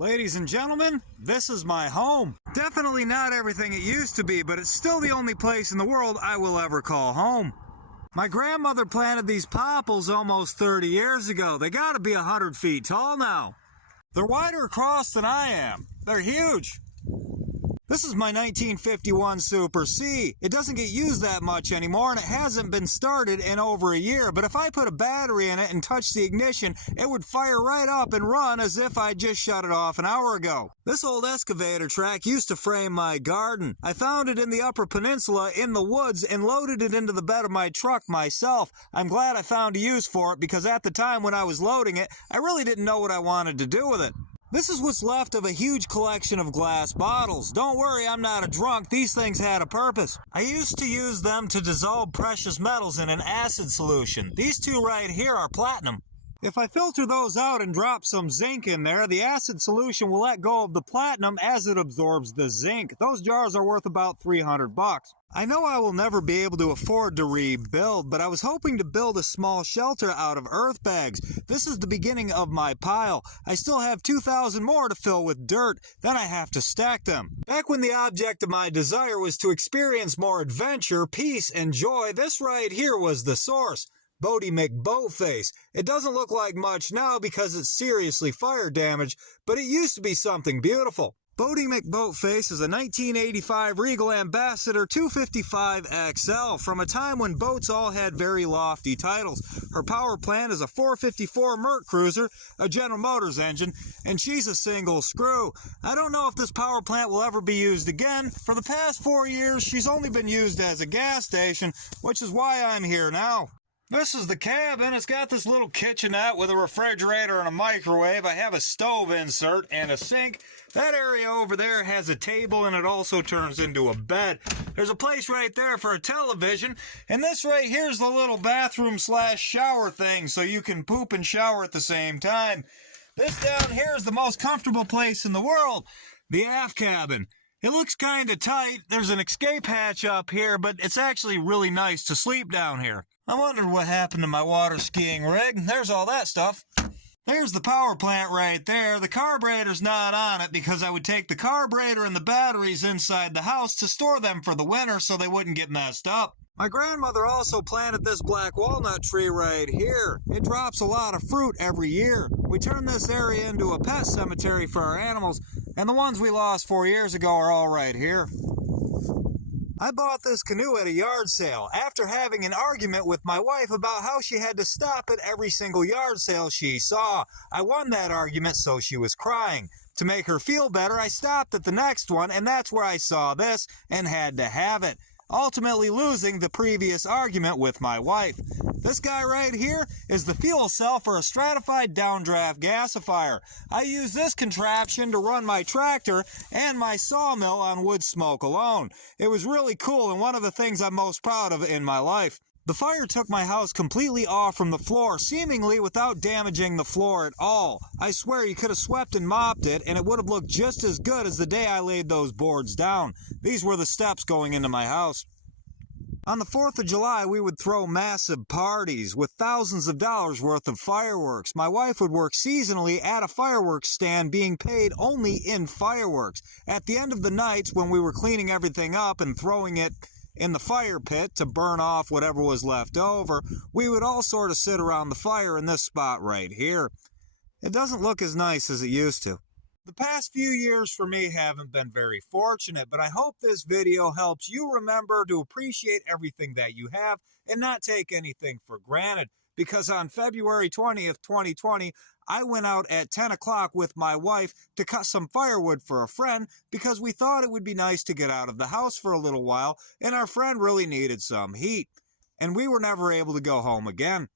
Ladies and gentlemen, this is my home. Definitely not everything it used to be, but it's still the only place in the world I will ever call home. My grandmother planted these popples almost 30 years ago. They gotta be 100 feet tall now. They're wider across than I am. They're huge. This is my 1951 Super C. It doesn't get used that much anymore, and it hasn't been started in over a year, but if I put a battery in it and touch the ignition, it would fire right up and run as if I just shut it off an hour ago. This old excavator track used to frame my garden. I found it in the Upper Peninsula in the woods and loaded it into the bed of my truck myself. I'm glad I found a use for it because at the time when I was loading it, I really didn't know what I wanted to do with it. This is what's left of a huge collection of glass bottles. Don't worry, I'm not a drunk. These things had a purpose. I used to use them to dissolve precious metals in an acid solution. These two right here are platinum. If I filter those out and drop some zinc in there, the acid solution will let go of the platinum as it absorbs the zinc. Those jars are worth about $300. I know I will never be able to afford to rebuild, but I was hoping to build a small shelter out of earth bags. This is the beginning of my pile. I still have 2,000 more to fill with dirt, then I have to stack them. Back when the object of my desire was to experience more adventure, peace, and joy, this right here was the source. Bodie McBoatface. It doesn't look like much now because it's seriously fire damaged, but it used to be something beautiful. Bodie McBoatface is a 1985 Regal Ambassador 255 XL from a time when boats all had very lofty titles. Her power plant is a 454 Merc Cruiser, a General Motors engine, and she's a single screw. I don't know if this power plant will ever be used again. For the past 4 years, she's only been used as a gas station, which is why I'm here now. This is the cabin. It's got this little kitchenette with a refrigerator and a microwave. I have a stove insert and a sink. That area over there has a table and it also turns into a bed. There's a place right there for a television. And this right here is the little bathroom / shower thing so you can poop and shower at the same time. This down here is the most comfortable place in the world, the aft cabin. It looks kind of tight. There's an escape hatch up here, but it's actually really nice to sleep down here. I wondered what happened to my water skiing rig. There's all that stuff. There's the power plant right there. The carburetor's not on it because I would take the carburetor and the batteries inside the house to store them for the winter so they wouldn't get messed up. My grandmother also planted this black walnut tree right here. It drops a lot of fruit every year. We turned this area into a pet cemetery for our animals, and the ones we lost 4 years ago are all right here. I bought this canoe at a yard sale after having an argument with my wife about how she had to stop at every single yard sale she saw. I won that argument, so she was crying. To make her feel better, I stopped at the next one, and that's where I saw this and had to have it, ultimately losing the previous argument with my wife. This guy right here is the fuel cell for a stratified downdraft gasifier. I use this contraption to run my tractor and my sawmill on wood smoke alone. It was really cool and one of the things I'm most proud of in my life. The fire took my house completely off from the floor, seemingly without damaging the floor at all. I swear you could have swept and mopped it and it would have looked just as good as the day I laid those boards down. These were the steps going into my house. On the 4th of July, we would throw massive parties with thousands of dollars worth of fireworks. My wife would work seasonally at a fireworks stand being paid only in fireworks. At the end of the nights when we were cleaning everything up and throwing it in the fire pit to burn off whatever was left over, we would all sort of sit around the fire in this spot right here. It doesn't look as nice as it used to. The past few years for me haven't been very fortunate, but I hope this video helps you remember to appreciate everything that you have and not take anything for granted. Because on February 20th, 2020, I went out at 10 o'clock with my wife to cut some firewood for a friend because we thought it would be nice to get out of the house for a little while and our friend really needed some heat. And we were never able to go home again.